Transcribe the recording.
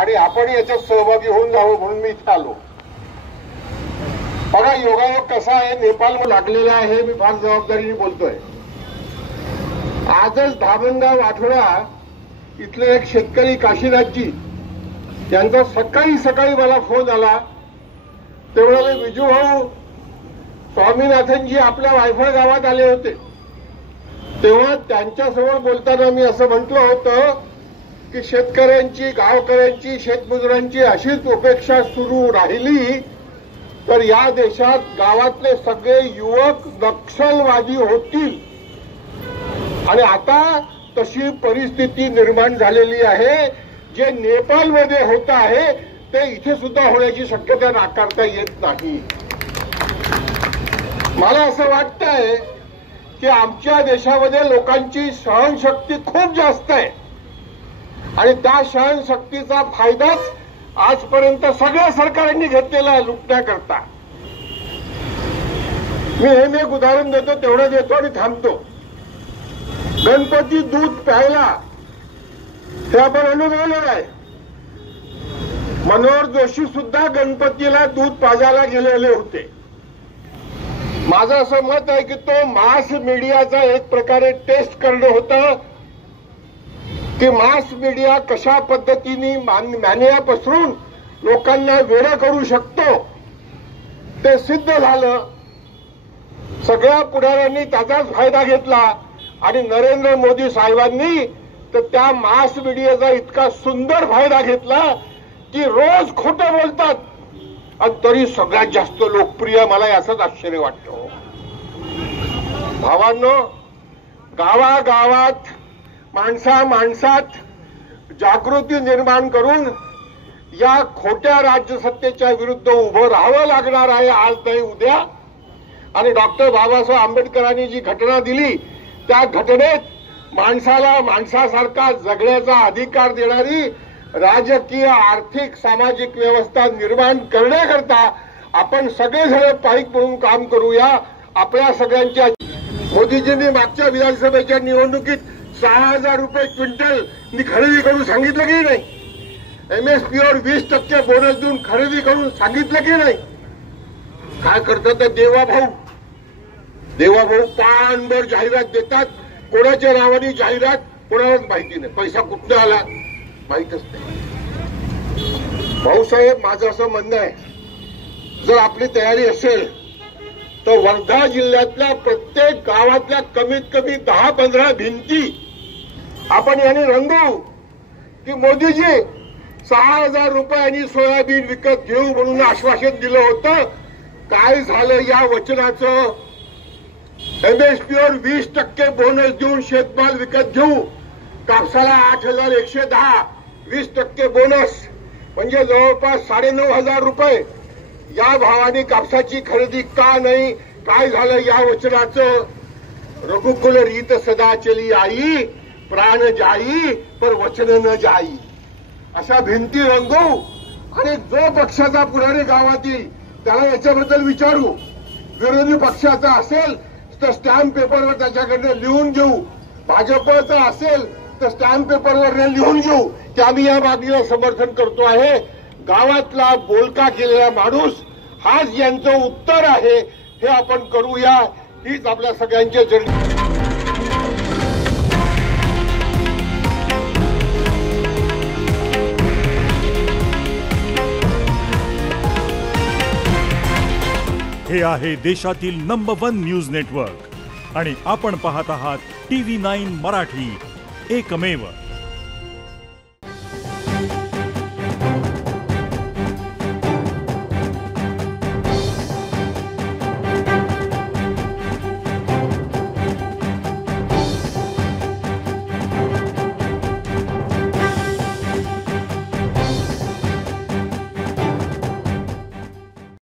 आणि आपण याच्यात सहभागी होऊन जावं म्हणून मी इथे आलो. बघा योगायोग कसा आहे, नेपाळ लागलेला आहे. मी फार जबाबदारीने बोलतोय. आजच धामणगाव आठवडा इथले एक शेतकरी काशीनाथजी यांचा सकाळी सकाळी मला फोन आला. ते म्हणाले विजू भाऊ, स्वामीनाथनजी आपल्या वायफळ गावात आले होते. तेव्हा त्यांच्यासमोर बोलताना मी असं म्हटलं होतं की शेतकऱ्यांची, गावकऱ्यांची, शेतमजुरांची अशीच उपेक्षा सुरू राहिली तर या देशात गावातले सगळे युवक नक्षलवादी होतील. आणि आता तशी परिस्थिती निर्माण झालेली आहे. जे नेपाळमध्ये होत आहे ते इथे सुद्धा होण्याची शक्यता नाकारता येत नाही. मला असं वाटतंय की आमच्या देशामध्ये लोकांची सहनशक्ती खूप जास्त आहे आणि त्या सहनशक्तीचा फायदाच आजपर्यंत सगळ्या सरकारांनी घेतलेला आहे लुटण्याकरता. मी हे एक उदाहरण देतो, तेवढं देतो आणि थांबतो. गणपती दूध प्यायला हे आपण अनुभवलेलं आहे. मनोहर जोशी सुद्धा गणपतीला दूध पाजायला गेलेले होते. माझं असं मत आहे की तो मास मीडियाचा एक प्रकारे टेस्ट करणं होतं की मास मीडिया कशा पद्धतीने मॅनिया पसरून लोकांना वेडं करू शकतो. ते सिद्ध झालं. सगळ्या पुढाऱ्यांनी त्याचाच फायदा घेतला आणि नरेंद्र मोदी साहेबांनी तर त्या मास मीडियाचा इतका सुंदर फायदा घेतला की रोज खोटं बोलतात आणि तरी सगळ्यात जास्त लोकप्रिय. मला याचंच आश्चर्य वाटतं. भावांनो, गावागावात माणसात जागृती निर्माण करून या खोट्या राज्यसत्तेच्या विरुद्ध उभं राहावं लागणार आहे, आज नाही उद्या. आणि डॉक्टर बाबासाहेब आंबेडकरांनी जी घटना दिली त्या घटनेत माणसाला माणसासारखा जगण्याचा अधिकार देणारी राजकीय, आर्थिक, सामाजिक व्यवस्था निर्माण करण्याकरता आपण सगळेजण पाईक म्हणून काम करूया. आपल्या सगळ्यांच्या मोदीजींनी मागच्या विधानसभेच्या निवडणुकीत 6,000 रुपये क्विंटल खरेदी करून सांगितलं की नाही? एमएसपीवर 20% बोनस देऊन खरेदी करून सांगितलं की नाही? काय करतात देवाभाऊ पानभर जाहिरात देतात. कोणाच्या नावाने जाहिरात कोणालाच माहिती नाही. पैसा कुठं आला माहीतच नाही. भाऊसाहेब, माझं असं म्हणणं आहे, जर आपली तयारी असेल तर वर्धा जिल्ह्यातल्या प्रत्येक गावातल्या कमीत कमी 10-15 भिंती आपण यांनी रंगवू की मोदीजी 6,000 रुपयांनी सोयाबीन विकत घेऊ म्हणून आश्वासन दिलं होतं. काय झालं या वचनाचं? एमएसपीवर 20% बोनस देऊन शेतमाल विकत घेऊ. कापसाला 8,110, 20% बोनस म्हणजे जवळपास 9,500 रुपये. या भावाने कापसाची खरेदी का नाही? काय झालं या वचनाचं? रघुकुल रीत सदा चली आई, प्राण जाई पर वचन न जाई. अशा भिंती रंगवू आणि जो पक्षाचा पुढारी गावात येईल त्याला याच्याबद्दल विचारू. विरोधी पक्षाचा असेल तर स्टॅम्प पेपरवर त्याच्याकडनं लिहून घेऊ. भाजपचा असेल तर स्टॅम्प पेपरवर लिहून घेऊ की आम्ही या मागणीला समर्थन करतो आहे. गावातला बोलका केलेला माणूस हाच यांचं उत्तर आहे. हे आपण करूया. हीच आपल्या सगळ्यांची जर्नी. हे आहे देशातील नंबर 1 न्यूज नेटवर्क आणि आपण पाहत आहात TV9 मराठी, एकमेव.